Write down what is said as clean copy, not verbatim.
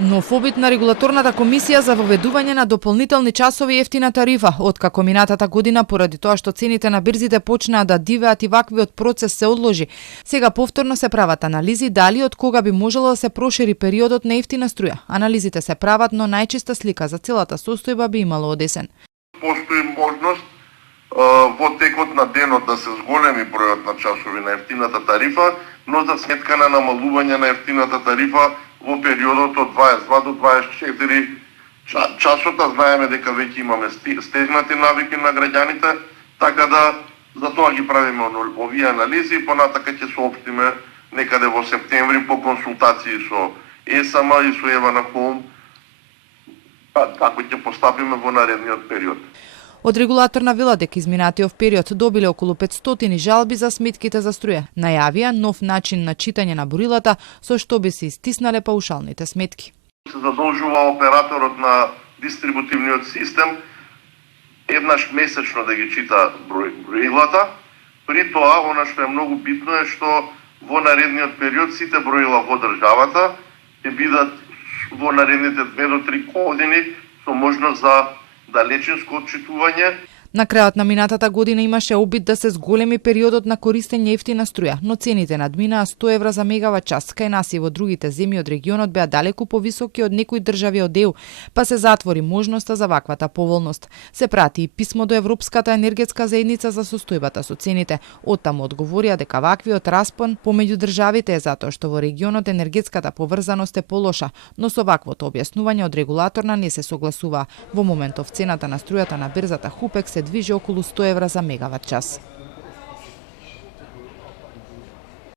Нов обид на регулаторната комисија за воведување на дополнителни часови ефтина тарифа, откако минатата година поради тоа што цените на бирзите почнаа да дивеат и ваквиот процес се одложи. Сега повторно се прават анализи дали од кога би можело да се прошири периодот на ефтина струја. Анализите се прават, но најчиста слика за целата состојба би имало од есен. Постои можност во текот на денот да се зголеми бројот на часови на ефтината тарифа, но за сметка на намалување на ефтината тарифа во периодот од 22 до 24 часота. Знаеме дека веќе имаме стегнати навики на граѓаните, така да за тоа ги правиме овие анализи и понатака ќе соопштиме некаде во септември по консултации со ЕСМ и со Евана Холм како ќе постапиме во наредниот период. Од регулаторна вела дека изминатиот период добиле околу 500 жалби за сметките за струја. Најавија нов начин на читање на борилата со што би се истиснале паушалните сметки. Се задолжува операторот на дистрибутивниот систем еднаш месечно да ги чита броилата. При тоа, она што е многу битно е што во наредниот период сите броила во државата ќе бидат во наредните 2 до 3 години со можност за далечинско отчитување. На крајот на минатата година имаше обид да се зголеми периодот на користење ефтина струја, но цените надминаа 100 евра за мегават час. Кај нас и во другите земји од регионот беа далеку повисоки од некои држави од ЕУ, па се затвори можноста за ваквата поволност. Се прати и писмо до Европската енергетска заедница за состојбата со цените. Оттаму одговорија дека ваквиот распон помеѓу државите е затоа што во регионот енергетската поврзаност е полоша, но со ваквото објаснување од регулаторна не се согласува. Во моментов цената на струјата на берзата Хупек се движи околу 100 евра за мегават час.